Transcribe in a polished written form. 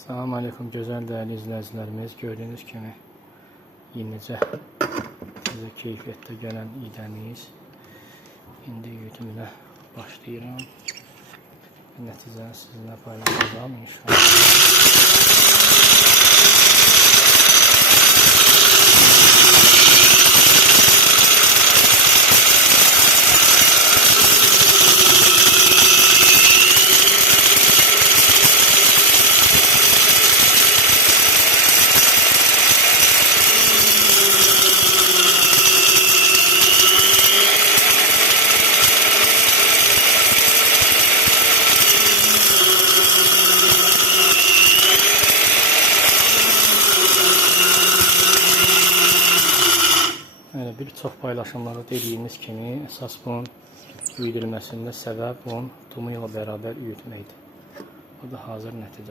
Salam aleyküm gözəl dəyərli izləyicilərimiz. Gördüyünüz kimi yenicə sizə keyfiyyətdə gələn iydəmiz. İndi üyütümünə başlayıram. Nəticəni sizinlə paylaşacağım inşallah. Bir çox paylaşımlarda dediyimiz kimi əsas bunun üyüdülməsində səbəb bunun tumu ilə bərabər üyütməkdir. Bu da hazır nəticə.